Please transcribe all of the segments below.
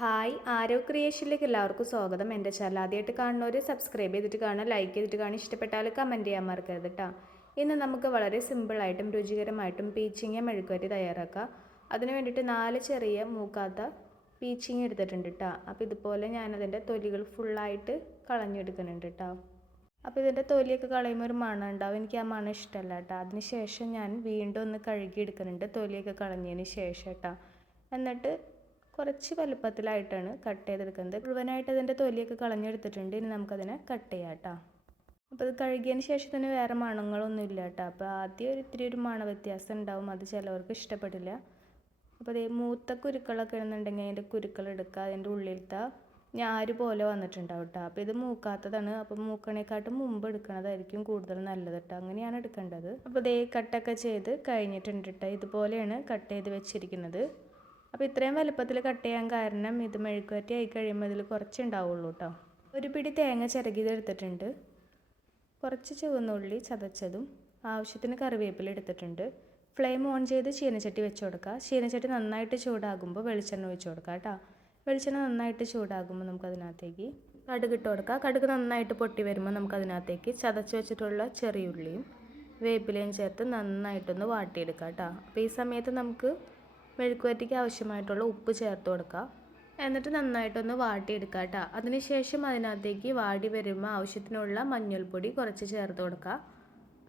Hi ആരോ ക്രിയേഷനിലേക്ക് എല്ലാവർക്കും സ്വാഗതം. എന്റെ ചാനൽ ആദ്യമായിട്ട് കാണുന്നവർ സബ്സ്ക്രൈബ് ചെയ്തിട്ട് കാണുക ലൈക്ക് ചെയ്തിട്ട് കാണുക. ഇഷ്ടപ്പെട്ടാൽ കമന്റ് ചെയ്യാൻ മറക്കരുത് കേട്ടോ ഇന്ന് നമുക്ക് വളരെ സിമ്പിളായിട്ടും രുചികരമായിട്ടും പീച്ചിങ്ങ മെഴുക്കുവരട്ടി തയ്യാറാക്കാം. അതിന് വേണ്ടിയിട്ട് നാല് ചെറിയ മൂക്കാത്ത പീച്ചിങ് എടുത്തിട്ടുണ്ട് കേട്ടോ അപ്പോൾ ഇതുപോലെ ഞാനതിന്റെ തൊലികൾ ഫുള്ളായിട്ട് കളഞ്ഞെടുക്കുന്നുണ്ട് കേട്ടോ അപ്പോൾ ഇതിന്റെ തൊലിയൊക്കെ കളയുമ്പോൾ ഒരു മണം ഉണ്ടാവും. എനിക്ക് ആ മണം ഇഷ്ടമല്ല കേട്ടോ അതിന് ശേഷം ഞാൻ വീണ്ടും ഒന്ന് കഴുകി എടുക്കുന്നുണ്ട് തൊലിയൊക്കെ കളഞ്ഞതിന് ശേഷം കേട്ടോ എന്നിട്ട് കുറച്ച് വലുപ്പത്തിലായിട്ടാണ് കട്ട് ചെയ്തെടുക്കുന്നത്. മുഴുവനായിട്ട് അതിന്റെ തൊലിയൊക്കെ കളഞ്ഞെടുത്തിട്ടുണ്ട്. ഇനി നമുക്കതിനെ കട്ട് ചെയ്യാം കേട്ടോ അപ്പോൾ ഇത് കഴുകിയതിന് ശേഷം തന്നെ വേറെ മണങ്ങളൊന്നും ഇല്ല കേട്ടോ അപ്പോൾ ആദ്യം ഒരു ഇത്തിരി ഒരു മണ വ്യത്യാസം ഉണ്ടാവും. അത് ചിലവർക്ക് ഇഷ്ടപ്പെടില്ല. അപ്പോൾ അതേ മൂത്ത കുരുക്കളൊക്കെ ആണെന്നുണ്ടെങ്കിൽ അതിന്റെ കുരുക്കൾ എടുക്കുക. അതിന്റെ ഉള്ളിലത്തെ ഞാര് പോലെ വന്നിട്ടുണ്ടാവും കേട്ടോ അപ്പോൾ ഇത് മൂക്കാത്തതാണ്. അപ്പോൾ മൂക്കണേക്കാട്ടും മുമ്പ് എടുക്കണതായിരിക്കും കൂടുതൽ നല്ലത് കേട്ടോ അങ്ങനെയാണ് എടുക്കേണ്ടത്. അപ്പോൾ ഇതേ കട്ടൊക്കെ ചെയ്ത് കഴിഞ്ഞിട്ടുണ്ട് കേട്ടോ ഇതുപോലെയാണ് കട്ട് ചെയ്ത് വെച്ചിരിക്കുന്നത്. അപ്പോൾ ഇത്രയും വലുപ്പത്തിൽ കട്ട് ചെയ്യാൻ കാരണം ഇത് മെഴുക്കുവരട്ടി ആയി കഴിയുമ്പോൾ ഇതിൽ കുറച്ച് ഉണ്ടാവുള്ളൂ കേട്ടോ ഒരു പിടി തേങ്ങ ചിരകിതെടുത്തിട്ടുണ്ട് കുറച്ച് ചുവന്നുള്ളി ചതച്ചതും ആവശ്യത്തിന് കറിവേപ്പില എടുത്തിട്ടുണ്ട്. ഫ്ലെയിം ഓൺ ചെയ്ത് ചീനച്ചട്ടി വെച്ച് കൊടുക്കുക ചീനച്ചട്ടി നന്നായിട്ട് ചൂടാകുമ്പോൾ വെളിച്ചെണ്ണ ഒഴിച്ച് കൊടുക്കുക കേട്ടോ വെളിച്ചെണ്ണ നന്നായിട്ട് ചൂടാകുമ്പോൾ നമുക്കതിനകത്തേക്ക് കടുക് ഇട്ട് കൊടുക്കുക കടുക് നന്നായിട്ട് പൊട്ടി വരുമ്പോൾ നമുക്ക് നമുക്കതിനകത്തേക്ക് ചതച്ച് വെച്ചിട്ടുള്ള ചെറിയുള്ളിയും വേപ്പിലയും ചേർത്ത് നന്നായിട്ടൊന്ന് വാട്ടിയെടുക്കുക കേട്ടോ അപ്പോൾ ഈ സമയത്ത് നമുക്ക് മെഴുക്കുവരട്ടിക്ക് ആവശ്യമായിട്ടുള്ള ഉപ്പ് ചേർത്ത് കൊടുക്കുക. എന്നിട്ട് നന്നായിട്ടൊന്ന് വാട്ടിയെടുക്കുക കേട്ടോ അതിനുശേഷം അതിനകത്തേക്ക് വാടി വരുമ്പോൾ ആവശ്യത്തിനുള്ള മഞ്ഞൾപ്പൊടി കുറച്ച് ചേർത്ത് കൊടുക്കുക.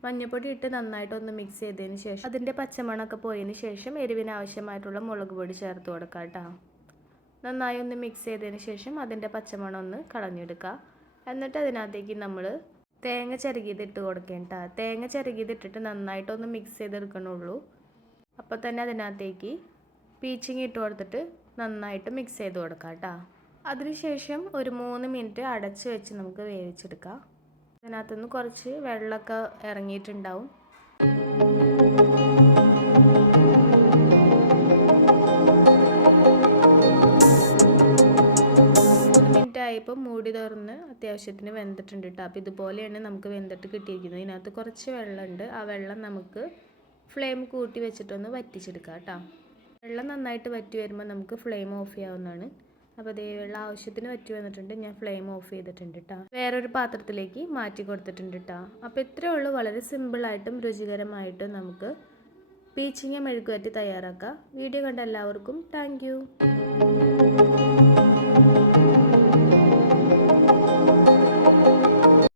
മഞ്ഞൾപ്പൊടി ഇട്ട് നന്നായിട്ടൊന്ന് മിക്സ് ചെയ്തതിന് ശേഷം അതിന്റെ പച്ചമണമൊക്കെ പോയതിന് ശേഷം എരിവിന് ആവശ്യമായിട്ടുള്ള മുളക് പൊടി ചേർത്ത് കൊടുക്കുക കേട്ടോ നന്നായി ഒന്ന് മിക്സ് ചെയ്തതിന് ശേഷം അതിന്റെ പച്ചമണം ഒന്ന് കളഞ്ഞെടുക്കുക. എന്നിട്ട് അതിനകത്തേക്ക് നമ്മൾ തേങ്ങ ചിരകിയത് കൊടുക്കേണ്ട തേങ്ങ ചിരകിയത് ഇട്ടിട്ട് നന്നായിട്ടൊന്ന് മിക്സ് ചെയ്തെടുക്കണുള്ളൂ. അപ്പോൾ തന്നെ അതിനകത്തേക്ക് പീച്ചിങ് ഇട്ട് കൊടുത്തിട്ട് നന്നായിട്ട് മിക്സ് ചെയ്ത് കൊടുക്കാം കേട്ടോ അതിനുശേഷം ഒരു മൂന്ന് മിനിറ്റ് അടച്ച് വെച്ച് നമുക്ക് വേവിച്ചെടുക്കാം. അതിനകത്തുനിന്ന് കുറച്ച് വെള്ളമൊക്കെ ഇറങ്ങിയിട്ടുണ്ടാവും. ഇപ്പം മൂടി തുറന്ന് അത്യാവശ്യത്തിന് വെന്തിട്ടുണ്ട് കേട്ടോ അപ്പോൾ ഇതുപോലെയാണ് നമുക്ക് വെന്തിട്ട് കിട്ടിയിരിക്കുന്നത്. ഇതിനകത്ത് കുറച്ച് വെള്ളമുണ്ട്. ആ വെള്ളം നമുക്ക് ഫ്ലെയിം കൂട്ടി വെച്ചിട്ടൊന്ന് വറ്റിച്ചെടുക്കാം കേട്ടോ വെള്ളം നന്നായിട്ട് വറ്റി വരുമ്പോൾ നമുക്ക് ഫ്ലെയിം ഓഫ് ചെയ്യാവുന്നതാണ്. അപ്പോൾ അതേ വെള്ളം ആവശ്യത്തിന് വറ്റി വന്നിട്ടുണ്ട്. ഞാൻ ഫ്ലെയിം ഓഫ് ചെയ്തിട്ടുണ്ട് കേട്ടോ വേറൊരു പാത്രത്തിലേക്ക് മാറ്റി കൊടുത്തിട്ടുണ്ട് കേട്ടോ അപ്പോൾ ഇത്രയേ ഉള്ളൂ. വളരെ സിമ്പിളായിട്ടും രുചികരമായിട്ടും നമുക്ക് പീച്ചിങ്ങ മെഴുകുവരട്ടി തയ്യാറാക്കാം. വീഡിയോ കണ്ട എല്ലാവർക്കും താങ്ക്